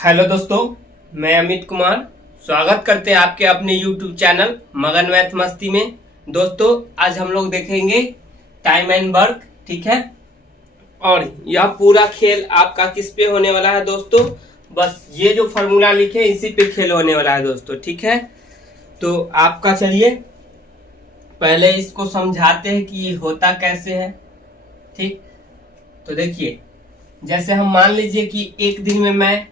Hello दोस्तों, मैं अमित कुमार स्वागत करते हैं आपके अपने YouTube चैनल मगन मैथ मस्ती में। दोस्तों, आज हम लोग देखेंगे टाइम एंड वर्क, ठीक है। और यह पूरा खेल आपका किस पे होने वाला है दोस्तों? बस ये जो फॉर्मूला लिखे इसी पे खेल होने वाला है दोस्तों, ठीक है। तो आपका चलिए पहले इसको समझाते हैं कि ये होता कैसे है, ठीक। तो देखिए, जैसे हम मान लीजिए कि एक दिन में मैं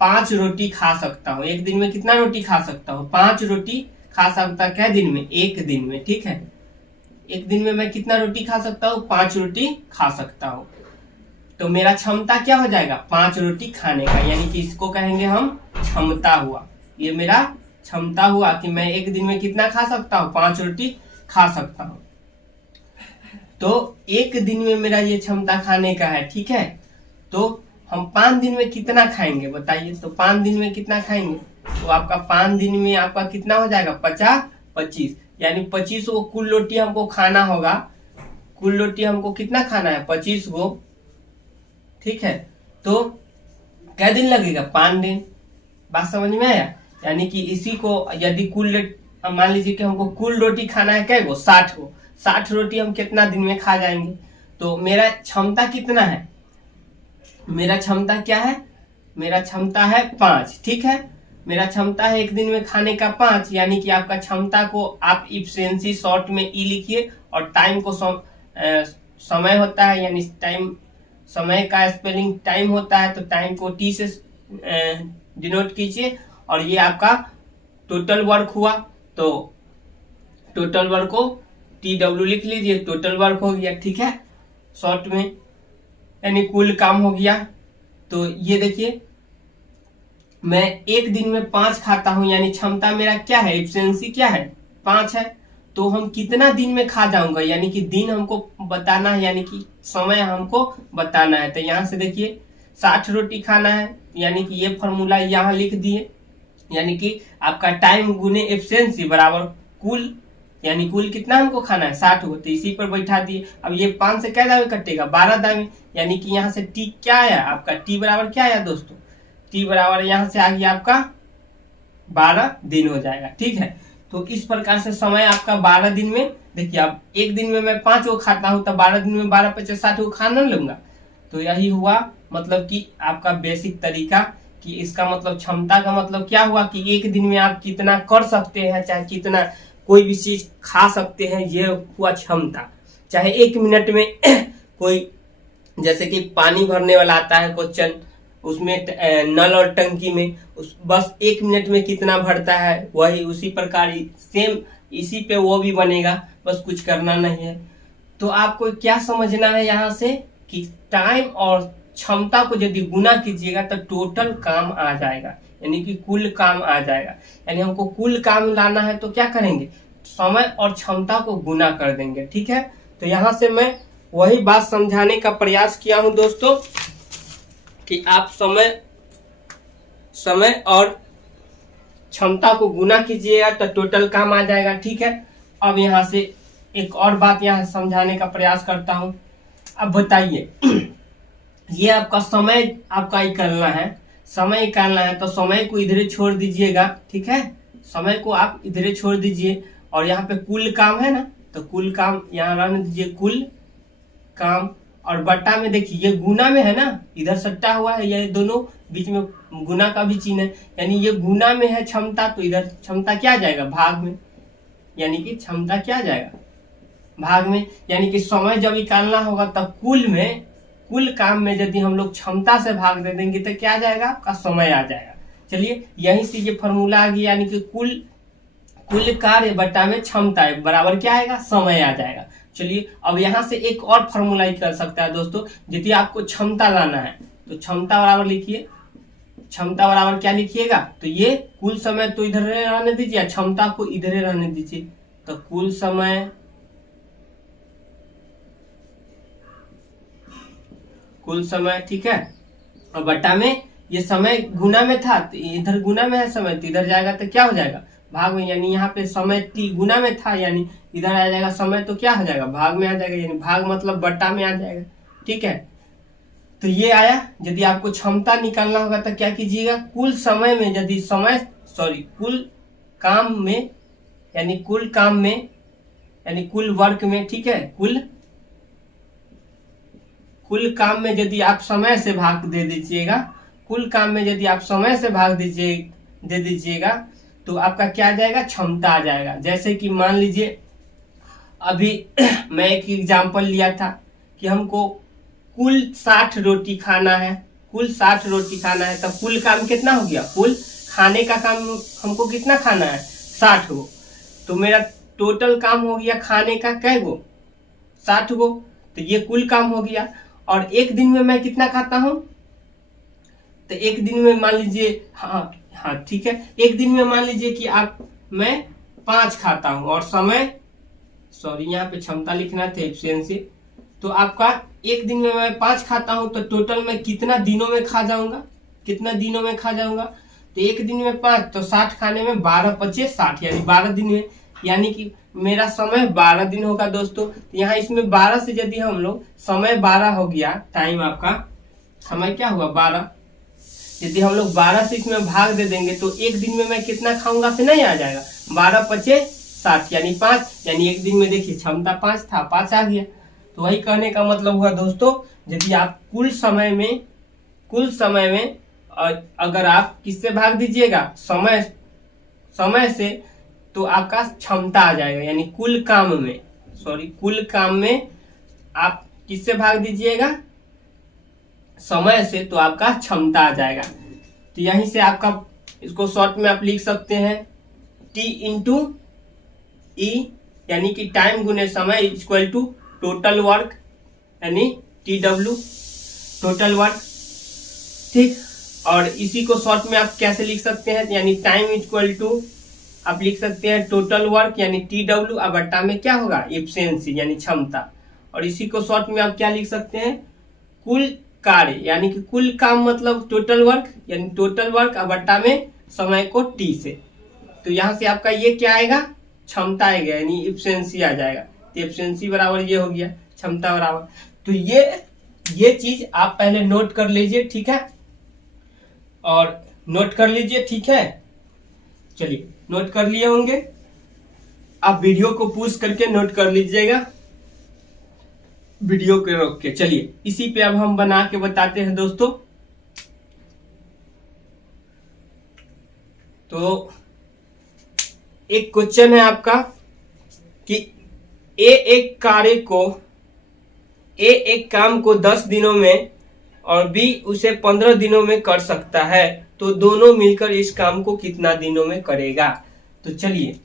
5 रोटी खा सकता हूँ। एक दिन में कितना रोटी खा सकता हूँ? 5 रोटी खा सकता। क्या दिन में? एक दिन में, ठीक है। एक दिन में मैं कितना रोटी खा सकता हूँ? 5 रोटी खा सकता हूँ। तो मेरा क्षमता क्या हो जाएगा? 5 रोटी खाने का, यानी कि इसको कहेंगे हम क्षमता हुआ। ये मेरा क्षमता हुआ कि मैं एक दिन में कितना खा सकता हूँ? 5 रोटी खा सकता हूँ। तो एक दिन में मेरा ये क्षमता खाने का है, ठीक है। तो हम 5 दिन में कितना खाएंगे बताइए? तो 5 दिन में कितना खाएंगे? तो आपका 5 दिन में आपका कितना हो जाएगा? 50 25, यानी 25 को कुल रोटी हमको खाना होगा। कुल रोटी हमको कितना खाना है? 25 को, ठीक है। तो क्या दिन लगेगा? 5 दिन। बात समझ में आया? यानी कि इसी को यदि मान लीजिए कि हमको कुल रोटी खाना है क्या? 60 को। 60 रोटी हम कितना दिन में खा जाएंगे? तो मेरा क्षमता कितना है? मेरा क्षमता क्या है? मेरा क्षमता है 5, ठीक है। मेरा क्षमता है एक दिन में खाने का 5, यानी कि आपका क्षमता को आप इफिशिएंसी शॉर्ट में ई लिखिए, और टाइम को समय होता है, यानी टाइम, समय का स्पेलिंग टाइम होता है, तो टाइम को टी से डिनोट कीजिए। और ये आपका टोटल वर्क हुआ, तो टोटल वर्क को TW लिख लीजिए। टोटल वर्क हो गया, ठीक है, शॉर्ट में, यानी कुल काम हो गया। तो ये देखिए, मैं एक दिन में 5 खाता हूं, यानी क्षमता मेरा क्या है? एफिशिएंसी क्या है? 5 है। तो हम कितना दिन में खा जाऊंगा, यानी कि दिन हमको बताना है, यानी कि समय हमको बताना है। तो यहां से देखिए 60 रोटी खाना है, यानी कि ये फॉर्मूला यहाँ लिख दिए, यानी कि आपका टाइम गुने एफिशिएंसी बराबर कुल, यानी कुल कितना हमको खाना है? 60 को। तो इसी पर बैठा दिए। अब ये 5 से क्या दावे कटेगा? 12 दावे, यानी कि यहाँ से टी क्या आया आपका? टी बराबर क्या आया दोस्तों? टी बराबर यहाँ से आ गया आपका 12 दिन हो जाएगा, ठीक है। तो इस प्रकार से समय आपका 12 दिन में, देखिए अब एक दिन में मैं 5 को खाता हूँ, तो 12 दिन में 12 5 60 को खाना लूंगा। तो यही हुआ, मतलब कि आपका बेसिक तरीका, कि इसका मतलब क्षमता का मतलब क्या हुआ कि एक दिन में आप कितना कर सकते हैं, चाहे कितना कोई भी चीज खा सकते हैं, ये हुआ क्षमता। चाहे 1 मिनट में कोई, जैसे कि पानी भरने वाला आता है क्वेश्चन, उसमें नल और टंकी में बस 1 मिनट में कितना भरता है, वही उसी प्रकार सेम इसी पे वो भी बनेगा, बस कुछ करना नहीं है। तो आपको क्या समझना है यहाँ से कि टाइम और क्षमता को यदि गुना कीजिएगा तो टोटल काम आ जाएगा, यानी कि कुल काम आ जाएगा। यानी हमको कुल काम लाना है तो क्या करेंगे? समय और क्षमता को गुना कर देंगे, ठीक है। तो यहां से मैं वही बात समझाने का प्रयास किया हूं दोस्तों, कि आप समय और क्षमता को गुना कीजिएगा तो टोटल काम आ जाएगा, ठीक है। अब यहां से एक और बात यहां समझाने का प्रयास करता हूं। अब बताइए, ये आपका समय आपका निकालना है, समय निकालना है, तो समय को इधर छोड़ दीजिएगा, ठीक है। समय को आप इधर छोड़ दीजिए, और यहाँ पे कुल काम है ना, तो कुल काम यहाँ रहने दीजिए, कुल काम। और बट्टा में देखिए ये गुना में है ना, इधर सट्टा हुआ है, ये दोनों बीच में गुना का भी चिन्ह है, यानी ये गुना में है क्षमता, तो इधर क्षमता क्या जाएगा? भाग में, यानी कि क्षमता क्या जाएगा? भाग में। यानी कि समय जब निकालना होगा तब कुल काम में यदि हम लोग क्षमता से भाग दे देंगे तो क्या आ जाएगा? आपका समय आ जाएगा। चलिए, यहीं से ये फॉर्मूला आ गया, यानी कि कुल कार्य बट्टा में क्षमता है बराबर क्या आएगा? समय आ जाएगा। चलिए, अब यहाँ से एक और फॉर्मूला कर सकता है दोस्तों, यदि आपको क्षमता लाना है तो क्षमता बराबर लिखिए। क्षमता बराबर क्या लिखिएगा? तो ये कुल समय तो इधर रहने दीजिए, क्षमता को इधर रहने दीजिए। तो कुल समय, ठीक है। और बटा में ये समय गुना में था, तो इधर गुना में है समय, तो इधर जाएगा तो क्या हो जाएगा? भाग में। यानी यहाँ पे समय टी गुना में था, यानी इधर आ जाएगा समय, तो क्या हो जाएगा? भाग में आ जाएगा, यानी भाग मतलब बट्टा में आ जाएगा, ठीक है। तो ये आया। यदि आपको क्षमता निकालना होगा तो क्या कीजिएगा, कुल समय में यदि कुल काम में यानी कुल वर्क में, ठीक है, कुल काम में यदि आप समय से भाग दे दीजिएगा, कुल काम में यदि आप समय से भाग दे दीजिएगा तो आपका क्या आ जाएगा, क्षमता आ जाएगा। जैसे कि मान लीजिए अभी मैं एक एग्जांपल लिया था कि हमको कुल 60 रोटी खाना है, तब कुल काम कितना हो गया, कुल खाने का काम हमको कितना खाना है, 60 गो। तो मेरा टोटल काम हो गया खाने का कै गो, 60 गो। तो ये कुल काम हो गया। और एक दिन में मैं कितना खाता हूं, तो एक दिन में मान लीजिए, हाँ ठीक है, एक दिन में मान लीजिए कि मैं 5 खाता हूं और समय, यहाँ पे क्षमता लिखना था, एफिशिएंसी। तो आपका एक दिन में मैं 5 खाता हूं तो टोटल मैं कितना दिनों में खा जाऊंगा, तो एक दिन में 5 तो 60 खाने में 12 पचे 60, यानी 12 दिन में, यानी कि मेरा समय 12 दिन होगा दोस्तों। तो यहाँ इसमें 12 से यदि हम लोग समय 12 हो गया, टाइम आपका समय क्या हुआ 12, यदि हम लोग 12 से इसमें भाग दे देंगे तो एक दिन में मैं कितना खाऊंगा से नहीं आ जाएगा, 12 पचे 60 यानी 5, यानी एक दिन में देखिए क्षमता 5 था, 5 आ गया। तो वही कहने का मतलब हुआ दोस्तों, यदि आप कुल समय में अगर आप किससे भाग दीजिएगा, समय से, तो आपका क्षमता आ जाएगा। यानी कुल काम में आप किससे भाग दीजिएगा, समय से, तो आपका क्षमता आ जाएगा। तो यहीं से आपका इसको शॉर्ट में आप लिख सकते हैं T इंटू ई, यानी कि टाइम गुने समय इक्वल टू टोटल वर्क, यानी TW, टोटल वर्क, ठीक। और इसी को शॉर्ट में आप कैसे लिख सकते हैं, यानी टाइम इक्वल टू आप लिख सकते हैं टोटल वर्क यानी TW, अब बट्टा में क्या होगा, एफिशिएंसी यानी क्षमता। और इसी को शॉर्ट में आप क्या लिख सकते हैं, कुल कार्य, यानी कि कुल काम मतलब टोटल वर्क, यानी टोटल वर्क अब बट्टा में समय को T से। तो यहाँ से आपका ये क्या आएगा, क्षमता आएगा, यानी एफिशिएंसी आ जाएगा। तो एफिशिएंसी बराबर ये हो गया क्षमता बराबर। तो ये चीज आप पहले नोट कर लीजिए, ठीक है, और नोट कर लीजिए, ठीक है। चलिए नोट कर लिए होंगे, आप वीडियो को पूछ करके नोट कर लीजिएगा, वीडियो को रोक के। चलिए इसी पे अब हम बना के बताते हैं दोस्तों। तो एक क्वेश्चन है आपका कि एक काम को 10 दिनों में और बी उसे 15 दिनों में कर सकता है, तो दोनों मिलकर इस काम को कितना दिनों में करेगा। तो चलिए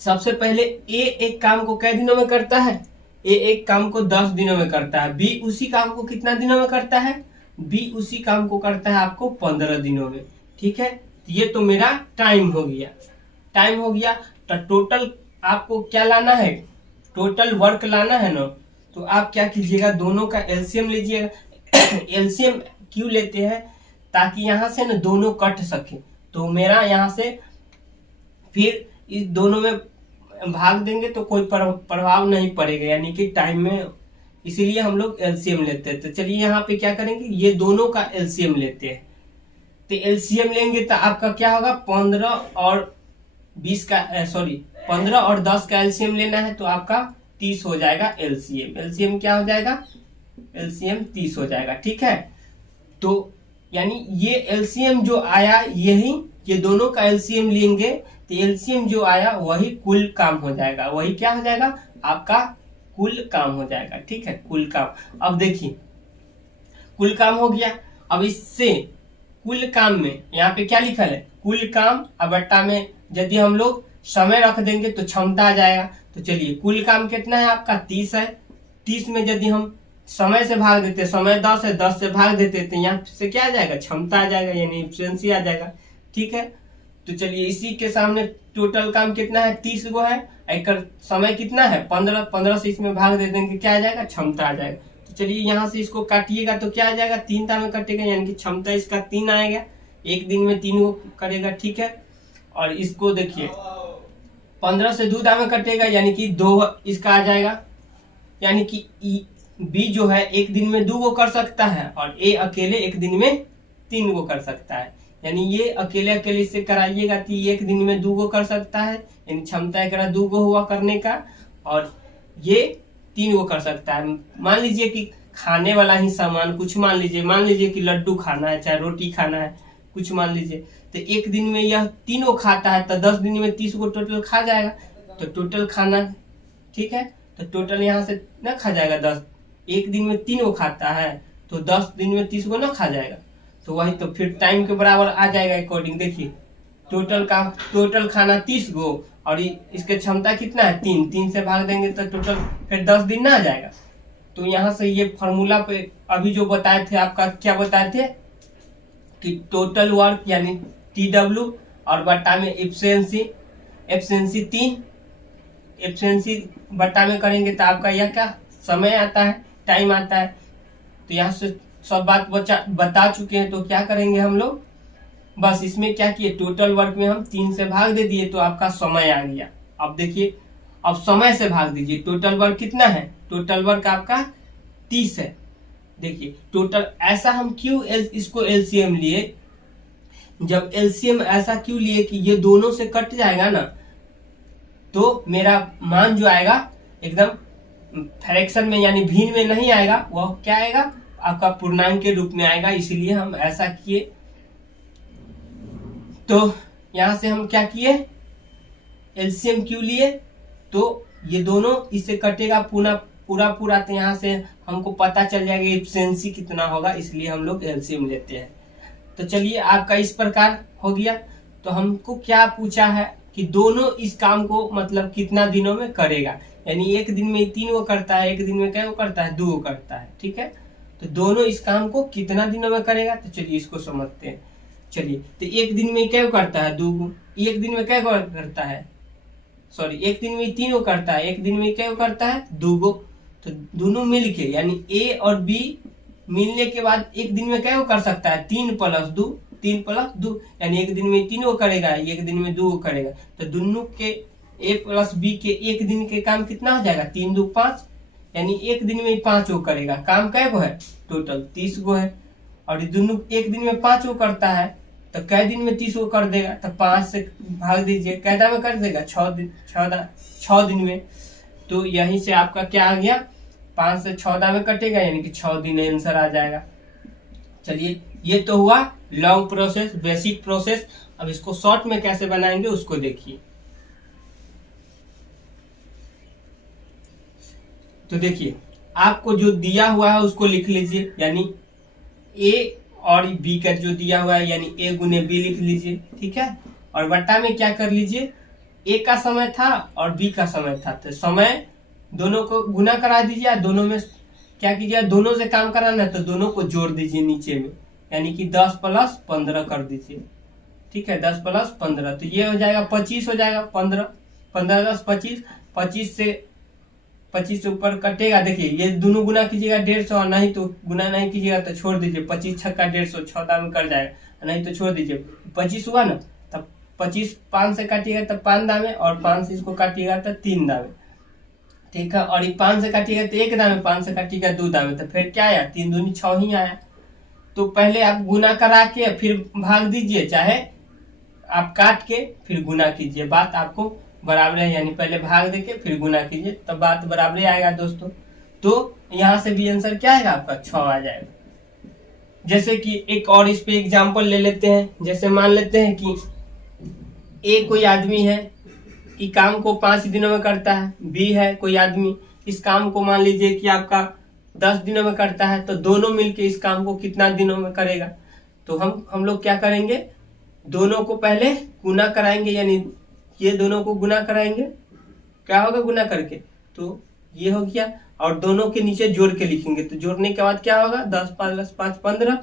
सबसे पहले एक काम को कै दिनों में करता है, एक काम को 10 दिनों में करता है, बी उसी काम को कितना दिनों में करता है, बी उसी काम को करता है आपको 15 दिनों में, ठीक है। ये तो मेरा टाइम हो गया। तो टोटल आपको क्या लाना है, टोटल वर्क लाना है ना। तो आप क्या कीजिएगा, दोनों का एलसीएम लीजिएगा। एलसीएम क्यों लेते हैं, ताकि यहाँ से ना दोनों कट सके। तो मेरा यहाँ से फिर इस दोनों में भाग देंगे तो कोई प्रभाव नहीं पड़ेगा, यानी कि टाइम में, इसीलिए हम लोग एलसीएम लेते हैं। तो चलिए यहाँ पे क्या करेंगे, ये दोनों का एलसीएम लेते हैं। तो एलसीएम लेंगे तो आपका क्या होगा, 15 और 10 का एलसीएम लेना है, तो आपका 30 हो जाएगा एलसीएम क्या हो जाएगा, एलसीएम 30 हो जाएगा, ठीक है। तो यानी ये एलसीएम जो आया, ये दोनों का एलसीएम लेंगे तो एलसीएम जो आया वही कुल काम हो जाएगा, वही क्या हो जाएगा, आपका कुल काम हो जाएगा, ठीक है, कुल काम। अब देखिए कुल काम हो गया। अब इससे कुल काम में यहाँ पे क्या लिखा है, कुल काम, अब बट्टा में यदि हम लोग समय रख देंगे तो क्षमता आ जाएगा। तो चलिए कुल काम कितना है आपका 30 है, 30 में यदि हम समय से भाग देते, समय 10 है, 10 से भाग देते तो यहाँ से क्या आ जाएगा, क्षमता आ जाएगा, यानी एफिशिएंसी आ जाएगा, ठीक है। तो चलिए इसी के सामने टोटल काम कितना है, 30 गो है, एक समय कितना है 15 से इसमें भाग दे देंगे, क्या आ जाएगा, क्षमता आ जाएगा। तो चलिए यहाँ से इसको काटिएगा तो क्या आ जाएगा, 3 में कटेगा, यानी कि क्षमता इसका 3 आएगा, एक दिन में 3 गो करेगा, ठीक है। और इसको देखिए 15 से 2 में कटेगा, यानी कि 2 इसका आ जाएगा, यानी कि बी जो है एक दिन में 2 गो कर सकता है और ए अकेले एक दिन में 3 गो कर सकता है। यानी ये अकेले अकेले से कराइएगा तो ये एक दिन में 2 गो कर सकता है, यानी क्षमता एक 2 गो हुआ करने का, और ये 3 गो कर सकता है। मान लीजिए कि खाने वाला ही सामान कुछ मान लीजिए कि लड्डू खाना है, चाहे रोटी खाना है, कुछ मान लीजिए, तो एक दिन में यह 3 गो खाता है तो 10 दिन में 30 गो टोटल खा जाएगा। तो टोटल खाना, ठीक है, तो टोटल यहाँ से ना खा जाएगा 10, एक दिन में 3 गो खाता है तो 10 दिन में 30 गो ना खा जाएगा, तो वही तो फिर टाइम के बराबर आ जाएगा अकॉर्डिंग। देखिए टोटल खाना 30 गो और इसके क्षमता कितना है 3 से भाग देंगे तो टोटल फिर 10 दिन ना आ जाएगा। तो यहाँ से ये फॉर्मूला पे अभी जो बताए थे, आपका क्या बताए थे कि टोटल वर्क यानी TW और बट्टा में एफिशिएंसी 3, एफिशिएंसी बट्टा में करेंगे तो आपका यह क्या समय आता है, टाइम आता है। तो यहाँ से सब बात बता चुके हैं, तो क्या करेंगे हम लोग, बस इसमें क्या किए, टोटल वर्क में हम 3 से भाग दे दिए तो आपका समय आ गया। अब देखिए, अब समय से भाग दीजिए, टोटल वर्क कितना है, टोटल वर्क आपका 30 है। देखिए टोटल, ऐसा हम क्यों इसको एलसीएम लिए, जब एलसीएम ऐसा क्यों लिए कि ये दोनों से कट जाएगा ना तो मेरा मान जो आएगा एकदम फ्रैक्शन में यानी भिन्न में नहीं आएगा, वह क्या आएगा आपका पूर्णांक के रूप में आएगा, इसीलिए हम ऐसा किए। तो यहां से हम क्या किए, एलसीएम क्यों लिए, तो ये दोनों इससे कटेगा पूरा, तो यहाँ से हमको पता चल जाएगा एफिशिएंसी कितना होगा, इसलिए हम लोग एलसीएम लेते हैं। तो चलिए आपका इस प्रकार हो गया। तो हमको क्या पूछा है कि दोनों इस काम को मतलब कितना दिनों में करेगा, यानी एक दिन में 3 गो करता है, एक दिन में क्या गो करता है, 2 गो करता है, ठीक है। तो दोनों इस काम को कितना दिनों में करेगा, तो चलिए इसको समझते हैं। चलिए, तो एक दिन में क्या करता है, 2 गो, एक दिन में क्या करता है, सॉरी एक दिन में 3 गो करता है, एक दिन में क्या करता है, 2 गो। तो दोनों मिलके यानी ए और बी मिलने के बाद एक दिन में क्या कर सकता है, 3 + 2, यानी एक दिन में 3 गो करेगा, एक दिन में 2 गो करेगा। तो दोनों के ए प्लस बी के एक दिन के काम कितना हो जाएगा, 3 2 5, यानी एक दिन में 5 गो करेगा। काम कै गो है, टोटल 30 गो है, और दोनों एक दिन में 5 गो करता है तो कै दिन में 30 गो कर देगा, तो 5 से भाग दीजिए, कैदा में कर देगा, 6 दिन में। तो यहीं से आपका क्या आ गया, 5 से 14 में कटेगा, यानी कि 6 दिन आंसर आ जाएगा। चलिए, ये तो हुआ लॉन्ग प्रोसेस, बेसिक प्रोसेस। अब इसको शॉर्ट में कैसे बनाएंगे उसको देखिए। तो देखिए, आपको जो दिया हुआ है उसको लिख लीजिए, यानी ए और बी का जो दिया हुआ है यानी ए गुने बी लिख लीजिए, ठीक है। और बट्टा में क्या कर लीजिए, ए का समय था और बी का समय था, तो समय दोनों को गुना करा दीजिए, दोनों में क्या कीजिए, दोनों से काम कराना है तो दोनों को जोड़ दीजिए नीचे में, यानी कि 10 + 15 कर दीजिए, ठीक है, 10 + 15, तो ये हो जाएगा 25 हो जाएगा, 15 10 25, 25 से ऊपर कटेगा। देखिए ये दोनों गुना कीजिएगा 150, और नहीं तो गुना नहीं कीजिएगा तो छोड़ दीजिए, 25 छक्का 150, 14 में कर जाएगा, नहीं तो छोड़ दीजिए। 25 हुआ ना, तब 25 5 से काटिएगा तब 5 दामे, और 5 से इसको काटिएगा तो 3 दामे, ठीक है। और ये 5 से काटिएगा तो 1 दामे, 5 से काटिएगा 2 दामे, तो फिर क्या आया, 3 दूनी 6 ही आया। तो पहले आप गुना करा के फिर भाग दीजिए, चाहे आप काट के फिर गुना कीजिए, बात आपको बराबर है, यानी पहले भाग देके फिर गुना कीजिए तब बात बराबर आएगा दोस्तों। तो यहाँ से भी आंसर क्या आएगा आपका, 6 आ जाएगा। जैसे कि एक और इस पे एग्जांपल ले लेते हैं, जैसे मान लेते हैं कि ए कोई आदमी है कि काम को 5 दिनों में करता है, बी है कोई आदमी इस काम को मान लीजिए कि आपका 10 दिनों में करता है, तो दोनों मिलके इस काम को कितना दिनों में करेगा। तो हम लोग क्या करेंगे, दोनों को पहले गुना कराएंगे, यानी ये दोनों को गुना कराएंगे, क्या होगा गुना करके, तो ये हो गया, और दोनों के नीचे जोड़ के लिखेंगे, तो जोड़ने के बाद क्या होगा, 10 + 5 15,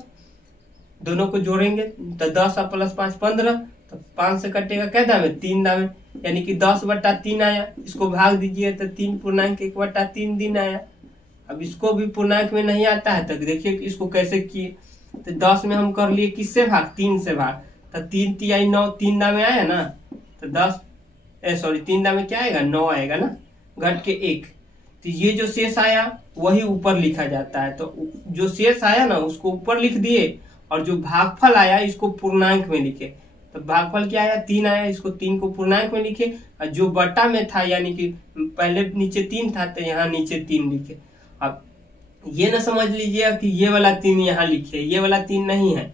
दोनों को जोड़ेंगे तो 10 + 5 15, तो 5 से कटेगा क्या दामे, 3 दामे, यानी कि 10/3 आया। इसको भाग दीजिए तो 3.1/3 दिन आया। अब इसको भी पूर्णांक में नहीं आता है, तो देखिए इसको कैसे किए, तो 10 में हम कर लिए किससे भाग, 3 से भाग, तो 3 तिहाई 9, 3 दामे आया ना, तो 3 दामे क्या आएगा, 9 आएगा ना, घट के 1, तो ये जो शेष आया वही ऊपर लिखा जाता है। तो जो शेष आया ना उसको ऊपर लिख दिए, और जो भागफल आया इसको पूर्णांक में लिखे। तो भागफल क्या आया, 3 आया, इसको 3 को पूर्णांक में लिखे, और जो बटा में था यानी कि पहले नीचे 3 था तो यहाँ नीचे 3 लिखे। अब ये ना समझ लीजिएगा कि ये वाला 3 यहाँ लिखे, ये वाला 3 नहीं है,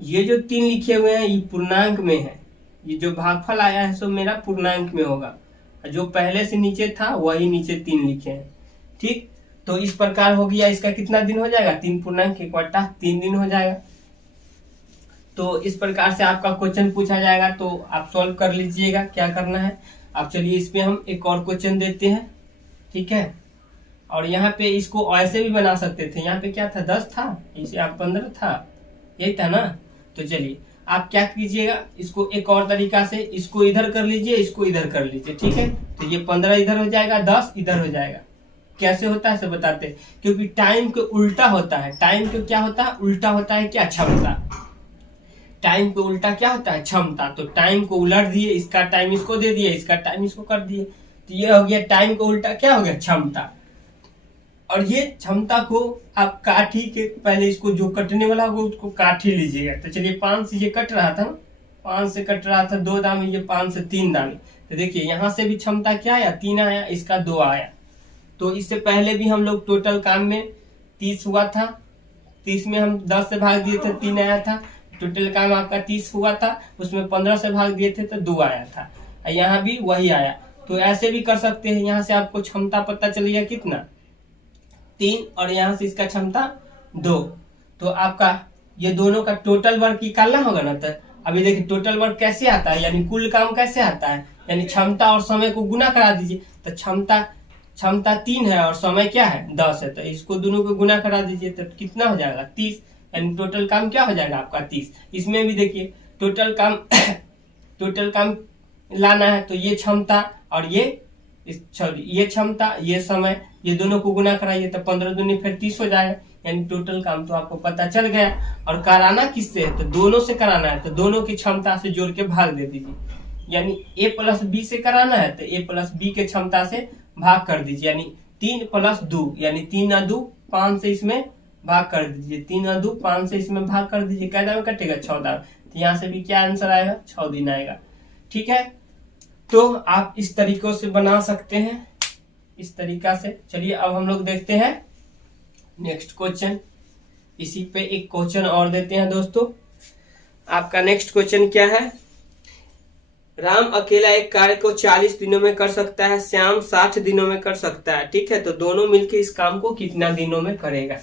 ये जो 3 लिखे हुए हैं ये पूर्णांक में है। ये जो भागफल आया है सो मेरा पूर्णांक में होगा, जो पहले से नीचे था वही नीचे 3 लिखे हैं। ठीक, तो इस प्रकार हो गया। इसका कितना दिन हो जाएगा, 3 पूर्णांक 1/3 दिन हो जाएगा। तो इस प्रकार से आपका क्वेश्चन पूछा जाएगा, तो आप सॉल्व कर लीजिएगा क्या करना है। अब चलिए इस पे हम एक और क्वेश्चन देते हैं, ठीक है। और यहाँ पे इसको ऐसे भी बना सकते थे, यहाँ पे क्या था 10 था, इसे आप 15 था, यही था ना। तो चलिए आप क्या कीजिएगा, इसको एक और तरीका से, इसको इधर कर लीजिए, इसको इधर कर लीजिए, ठीक है। तो ये 15 इधर हो जाएगा, 10 इधर हो जाएगा। कैसे होता है सब बताते हैं, क्योंकि टाइम के उल्टा होता है। टाइम के क्या होता है, उल्टा होता है क्या, क्षमता। टाइम के उल्टा क्या होता है, क्षमता। तो टाइम को उलट दिए, इसका टाइम इसको दे दिए, इसका टाइम इसको कर दिए, तो ये हो गया टाइम का उल्टा क्या हो गया, क्षमता। और ये क्षमता को आप काठी के पहले इसको जो कटने वाला होगा उसको काठी लीजिएगा। तो चलिए 5 से ये कट रहा था, 5 से कट रहा था 2 दामे, ये 5 से 3 दामे। तो देखिए यहाँ से भी क्षमता क्या आया, 3 आया, इसका 2 आया। तो इससे पहले भी हम लोग टोटल काम में 30 हुआ था, 30 में हम 10 से भाग दिए थे, 3 आया था। टोटल काम आपका 30 हुआ था, उसमें 15 से भाग दिए थे तो 2 आया था। यहाँ भी वही आया। तो ऐसे भी कर सकते हैं, यहाँ से आपको क्षमता पता चल गया कितना, 3, और यहाँ से इसका क्षमता 2। तो आपका ये दोनों का टोटल वर्क निकालना होगा ना। तो अभी देखिए टोटल वर्क कैसे आता है, यानी कुल काम कैसे आता है, यानी क्षमता और समय को गुना करा दीजिए। तो क्षमता 3 है और समय क्या है 10 है, तो इसको दोनों को गुना करा दीजिए तो कितना हो जाएगा 30, यानी टोटल काम क्या हो जाएगा आपका 30। इसमें भी देखिए टोटल काम लाना है, तो ये क्षमता और ये क्षमता, ये समय, ये दोनों को गुना कराइए तो 15 दूनी फिर 30 हो जाएगा, यानी टोटल काम तो आपको पता चल गया। और कराना किससे है, तो दोनों से कराना है, तो दोनों की क्षमता से जोड़ के भाग दे दीजिए। यानी a + b से कराना है तो a + b के क्षमता से भाग कर दीजिए, यानी 3 + 2, यानी 3 और 2 5 से इसमें भाग कर दीजिए, 3 और 2 5 से इसमें भाग कर दीजिए। क्या दाम कटेगा, 6 दाम। तो यहाँ से भी क्या आंसर आएगा, 6 दिन आएगा, ठीक है। तो आप इस तरीकों से बना सकते हैं, इस तरीका से। चलिए अब हम लोग देखते हैं नेक्स्ट क्वेश्चन। इसी पे एक क्वेश्चन और देते हैं दोस्तों। आपका नेक्स्ट क्वेश्चन क्या है, राम अकेला एक कार्य को 40 दिनों में कर सकता है, श्याम 60 दिनों में कर सकता है, ठीक है। तो दोनों मिलकर इस काम को कितना दिनों में करेगा।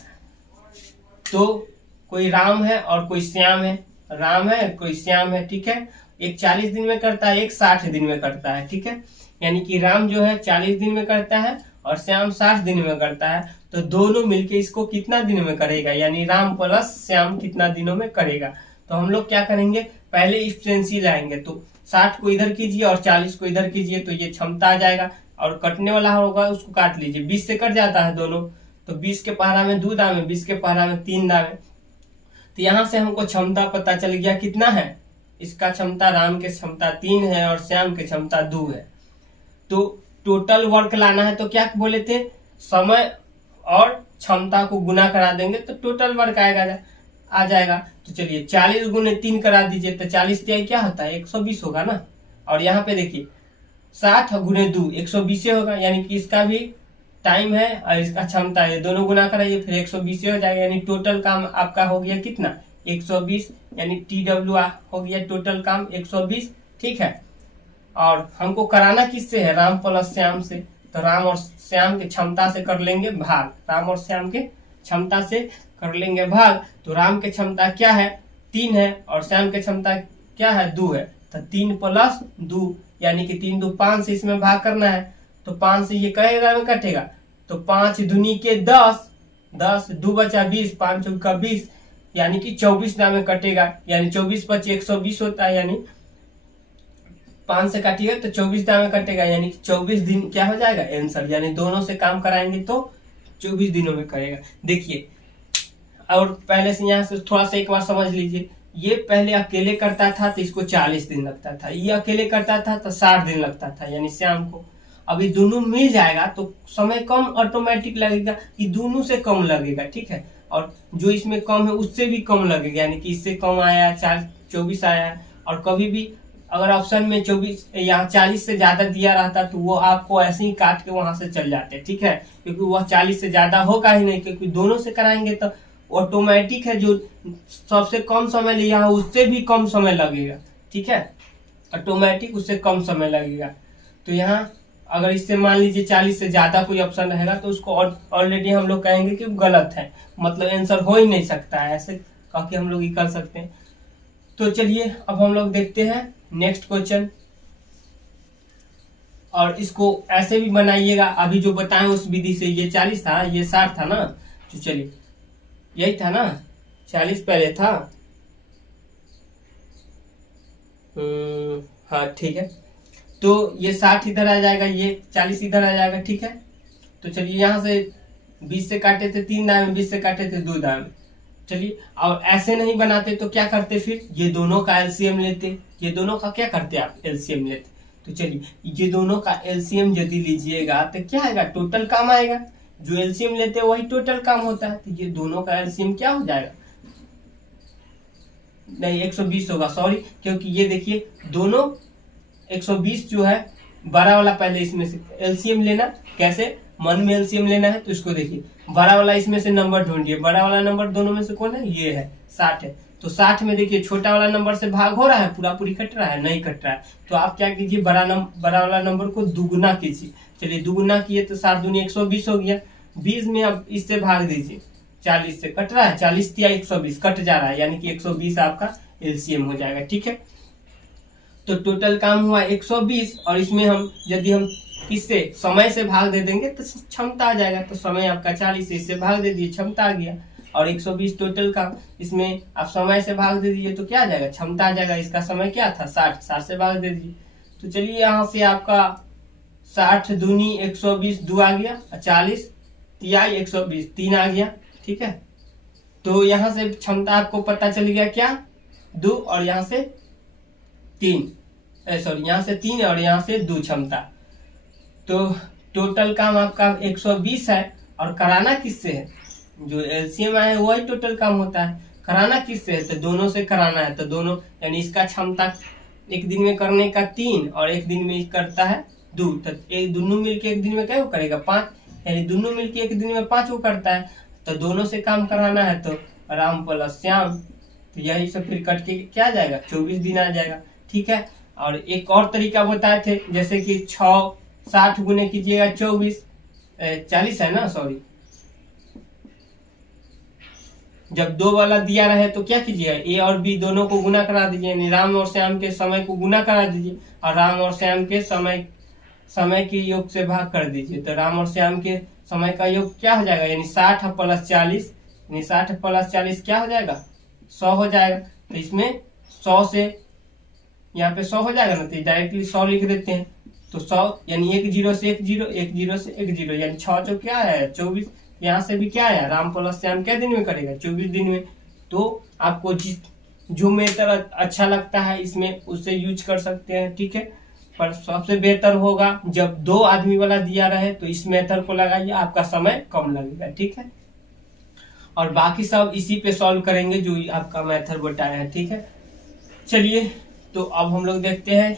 तो कोई राम है और कोई श्याम है, राम है कोई श्याम है, ठीक है। एक 40 दिन में करता है, एक 60 दिन में करता है, ठीक है। यानी कि राम जो है 40 दिन में करता है और श्याम 60 दिन में करता है। तो दोनों मिलके इसको कितना दिन में करेगा, यानी राम प्लस श्याम कितना दिनों में करेगा। तो हम लोग क्या करेंगे, पहले इफिशिएंसी लाएंगे। तो 60 को इधर कीजिए और 40 को इधर कीजिए, तो ये क्षमता आ जाएगा। और कटने वाला होगा उसको काट लीजिए, 20 से कट जाता है दोनों, तो 20 के पहरा में 2 दामे, 20 के पहरा में 3 दामे। तो यहाँ से हमको क्षमता पता चल गया कितना है, इसका क्षमता, राम के क्षमता 3 है और श्याम के क्षमता 2 है। तो टोटल वर्क लाना है, तो क्या बोले थे, समय और क्षमता को गुना करा देंगे तो टोटल वर्क आ जाएगा। तो चलिए 40 गुने 3 करा दीजिए, तो 40 क्या होता है 120 होगा ना। और यहाँ पे देखिए 60 गुने 2 120 होगा, यानी कि इसका भी टाइम है और इसका क्षमता है, दोनों गुना कराइए फिर 120 हो जाएगा। यानी टोटल काम आपका हो गया कितना 120, यानी TW हो गया टोटल काम 120, ठीक है। और हमको कराना किससे है, राम प्लस श्याम से। तो राम और श्याम के क्षमता से कर लेंगे भाग, राम और श्याम के क्षमता से कर लेंगे भाग। तो राम के क्षमता क्या है 3 है और श्याम के क्षमता क्या है 2 है। तो 3 + 2 यानी कि 3 2 5 से इसमें भाग करना है। तो 5 से ये कहेगा में कटेगा, तो 5 दूनी के 10, 10 2 बचा 20, 5 चौका 20, यानी कि 24 दाम में कटेगा। यानी 24 + 120 होता है, यानी 5 से काटिएगा तो 24 दाम में कटेगा, यानी 24 दिन क्या हो जाएगा आंसर। यानी दोनों से काम कराएंगे तो 24 दिनों में करेगा। देखिए और पहले से यहाँ से थोड़ा सा एक बार समझ लीजिए, ये पहले अकेले करता था तो इसको 40 दिन लगता था, ये अकेले करता था तो 60 दिन लगता था, यानी श्याम को। अभी दोनों मिल जाएगा तो समय कम ऑटोमेटिक लगेगा, कि दोनों से कम लगेगा, ठीक है। और जो इसमें कम है उससे भी कम लगेगा, यानी कि इससे कम आया 24 आया। और कभी भी अगर ऑप्शन में 24 या 40 से ज्यादा दिया रहता तो वो आपको ऐसे ही काट के वहां से चल जाते, ठीक है, क्योंकि वह 40 से ज्यादा होगा ही नहीं, क्योंकि दोनों से कराएंगे तो ऑटोमेटिक है, जो सबसे कम समय लिया है उससे भी कम समय लगेगा, ठीक है, ऑटोमेटिक उससे कम समय लगेगा। तो यहाँ अगर इससे मान लीजिए 40 से ज्यादा कोई ऑप्शन रहेगा तो उसको ऑलरेडी हम लोग कहेंगे कि गलत है, मतलब आंसर हो ही नहीं सकता है, ऐसे कह के हम लोग ये कर सकते हैं। तो चलिए अब हम लोग देखते हैं नेक्स्ट क्वेश्चन, और इसको ऐसे भी बनाइएगा अभी जो बताएं उस विधि से। ये 40 था, ये 60 था ना, तो चलिए यही था ना, 40 पहले था, हाँ ठीक है। तो ये 60 इधर आ जाएगा, ये 40 इधर आ जाएगा, ठीक है। तो चलिए यहाँ से 20 से काटे थे 3 दाएं में, 20 से काटे थे 2 दाएं में। चलिए और ऐसे नहीं बनाते तो क्या करते, फिर ये दोनों का एलसीएम लेते, ये दोनों का क्या करते आप, एलसीएम लेते। तो चलिए ये दोनों का एलसीएम यदि लीजिएगा तो क्या आएगा, टोटल काम आएगा, जो एलसीएम लेते हैं वही टोटल काम होता है। तो ये दोनों का एलसीएम क्या हो जाएगा, नहीं 120 होगा, सॉरी, क्योंकि ये देखिए दोनों 120 जो है बड़ा वाला, पहले इसमें से एलसीएम लेना, कैसे मन में एलसीएम लेना है, तो इसको देखिए बड़ा वाला इसमें से नंबर ढूंढिए, बड़ा वाला नंबर दोनों में से कौन है, ये है 60 है। तो 60 में देखिए छोटा वाला नंबर से भाग हो रहा है, पूरा पूरी कट रहा है, नहीं कट रहा है, तो आप क्या कीजिए, बड़ा वाला नंबर को दुगुना कीजिए। चलिए दुगुना किए तो 7 दूनी 120 हो गया, 20 में अब इससे भाग दीजिए, 40 से कट रहा है, 40 या 120 कट जा रहा है, यानी कि 120 आपका एलसीएम हो जाएगा, ठीक है। तो टोटल काम हुआ 120, और इसमें हम यदि हम इससे समय से भाग दे देंगे तो क्षमता आ जाएगा, तो समय आपका 40, इससे भाग दे दिए, क्षमता आ गया। और 120 टोटल काम, इसमें आप समय से भाग दे दीजिए तो क्या आ जाएगा, क्षमता आ जाएगा। इसका समय क्या था 60, 60 से भाग दे दीजिए। तो चलिए यहाँ से आपका 60 दूनी 120 2 आ गया, 40 तिया 120 3 आ गया, ठीक है। तो यहाँ से क्षमता आपको पता चल गया क्या, 2, और यहाँ से 3, सॉरी यहाँ से 3 और यहाँ से 2 क्षमता। तो टोटल काम आपका 120 है, और कराना किससे है, जो एलसीएम आया है वही टोटल काम होता है। कराना किससे है, तो दोनों से कराना है, तो दोनों यानी इसका क्षमता एक दिन में करने का 3 और एक दिन में करता है 2, तो एक दोनों मिलके एक दिन में क्या करेगा 5, यानी दोनों मिलके एक दिन में 5 को करता है। तो दोनों से काम कराना है तो राम प्लस श्याम, तो यही से फिर कट के क्या आ जाएगा 24 दिन आ जाएगा, ठीक है। और एक और तरीका बताए थे, जैसे कि 6 60 गुने कीजिएगा 40 है ना, सॉरी, जब 2 वाला दिया रहे तो क्या कीजिएगा, ए और बी दोनों को गुना करा दीजिए, यानी राम और श्याम के समय को गुना करा दीजिए, और राम और श्याम के समय के योग से भाग कर दीजिए। तो राम और श्याम के समय का योग क्या हो जाएगा, यानी 60 प्लस 40, यानी 60 प्लस 40 क्या हो जाएगा 100 हो जाएगा। तो इसमें 100 से यहाँ पे 100 हो जाएगा ना, तो डायरेक्टली 100 लिख देते हैं। तो 100 यानी 1 0 से 1 0, 1 0 से 1 0, यानी 6 जो क्या है 24। यहाँ से भी क्या है, राम प्लस श्याम क्या दिन में करेगा 24 दिन में। तो आपको जो मेथड अच्छा लगता है इसमें उससे यूज कर सकते हैं, ठीक है। पर सबसे बेहतर होगा जब 2 आदमी वाला दिया रहे तो इस मेथड को लगाइए, आपका समय कम लगेगा, ठीक है। और बाकी सब इसी पे सॉल्व करेंगे जो आपका मेथड बताया है, ठीक है। चलिए तो अब हम लोग देखते हैं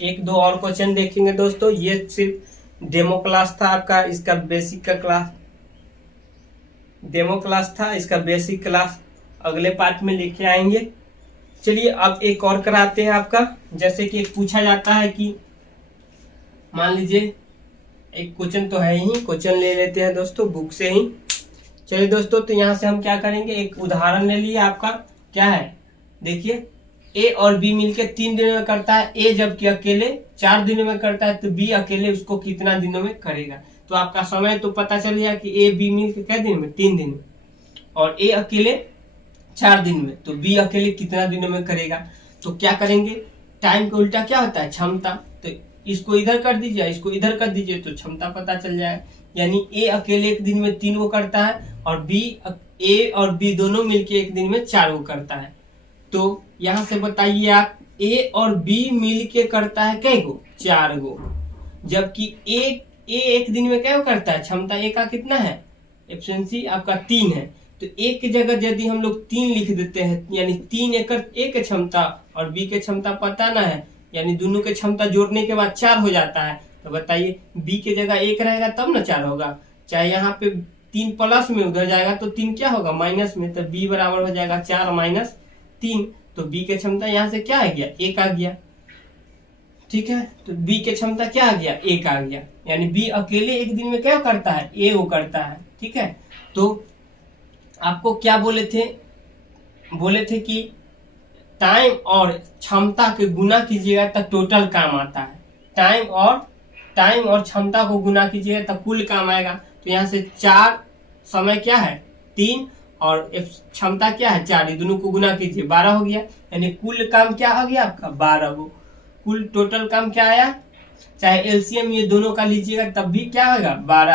1-2 और क्वेश्चन देखेंगे दोस्तों। ये सिर्फ डेमो क्लास था आपका, इसका बेसिक का क्लास डेमो क्लास था, इसका बेसिक क्लास अगले पार्ट में लेके आएंगे। चलिए अब एक और कराते हैं आपका, जैसे कि पूछा जाता है कि मान लीजिए एक क्वेश्चन तो है ही, क्वेश्चन ले लेते हैं दोस्तों बुक से ही। चलिए दोस्तों, तो यहाँ से हम क्या करेंगे, एक उदाहरण ले लिए आपका, क्या है देखिए, ए और बी मिलके 3 दिनों में करता है, ए जबकि अकेले 4 दिनों में करता है, तो बी अकेले उसको कितना दिनों में करेगा। तो आपका समय तो पता चल गया कि ए बी मिलके क्या दिन में 3 दिन में, और ए अकेले 4 दिन में, तो बी अकेले कितना दिनों में करेगा। तो क्या करेंगे, टाइम का उल्टा क्या होता है क्षमता, तो इसको इधर कर दीजिए, इसको इधर कर दीजिए, तो क्षमता पता चल जाएगा। यानी ए अकेले एक दिन में 3 को करता है, और ए और बी दोनों मिलके एक दिन में 4 को करता है। तो यहाँ से बताइए आप, ए और बी मिल के करता है कै गो 4 गो, जबकि एक दिन में क्या करता है, क्षमता ए का कितना है, एफिशिएंसी आपका 3 है। तो ए की जगह यदि हम लोग 3 लिख देते हैं, यानी 3 एकड़ ए की क्षमता और बी की क्षमता पता ना है, यानी दोनों की क्षमता जोड़ने के बाद 4 हो जाता है। तो बताइए बी की जगह 1 रहेगा तब ना 4 होगा, चाहे यहाँ पे 3 प्लस में उधर जाएगा तो 3 क्या होगा, माइनस में। तो बी बराबर हो जाएगा 4 माइनस 3। तो बी की क्षमता यहाँ से क्या आ गया, 1 आ गया। ठीक है, तो बी की क्षमता क्या आ गया, 1 आ गया। यानी बी अकेले एक दिन में क्या करता है, ए वो करता है। ठीक है, तो आपको क्या बोले थे कि टाइम और क्षमता के गुना कीजिएगा तो टोटल काम आता है। टाइम और क्षमता को गुना कीजिएगा तो कुल काम आएगा। तो यहाँ से 4, समय क्या है 3 और क्षमता क्या है 4, ये दोनों को गुना कीजिए 12 हो गया। यानी कुल काम क्या आ गया आपका 12 गो। कुल टोटल काम क्या आया, चाहे एलसीएम ये दोनों का लीजिएगा तब भी क्या आएगा 12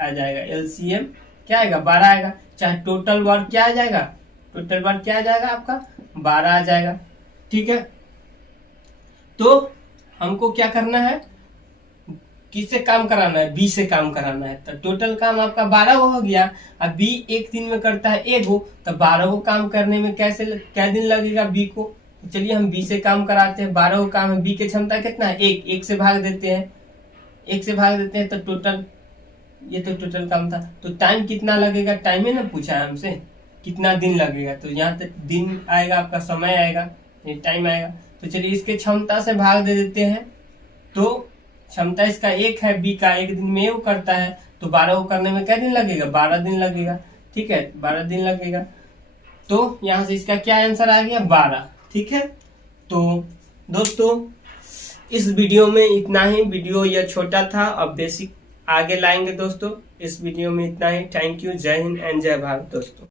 आ जाएगा। एलसीएम क्या आएगा 12 आएगा। चाहे टोटल वर्क क्या आ जाएगा, टोटल वर्क क्या आ जाएगा आपका 12 आ जाएगा। ठीक है, तो हमको क्या करना है, किससे काम कराना है, बी से काम कराना है। तो टोटल काम आपका 12 हो गया। अब बी एक दिन में करता है 1 हो, तो 12 को काम करने में क्या दिन लगेगा बी को। चलिए हम बी से काम कराते हैं। 12 को काम है, बी की क्षमता कितना है 1 से भाग देते हैं तो टोटल, ये तो टोटल काम था। तो टाइम कितना लगेगा, टाइम है ना पूछा है हमसे, कितना दिन लगेगा। तो यहाँ तक दिन आएगा आपका, समय आएगा, टाइम आएगा। तो चलिए इसके क्षमता से भाग दे देते हैं। तो क्षमता इसका 1 है, बी का 1 दिन में वो करता है। तो 12 को करने में क्या दिन लगेगा, 12 दिन लगेगा। ठीक है, 12 दिन लगेगा। तो यहाँ से इसका क्या आंसर आ गया 12। ठीक है, तो दोस्तों इस वीडियो में इतना ही। वीडियो यह छोटा था, अब बेसिक आगे लाएंगे दोस्तों। इस वीडियो में इतना ही। थैंक यू, जय हिंद एंड जय भारत दोस्तों।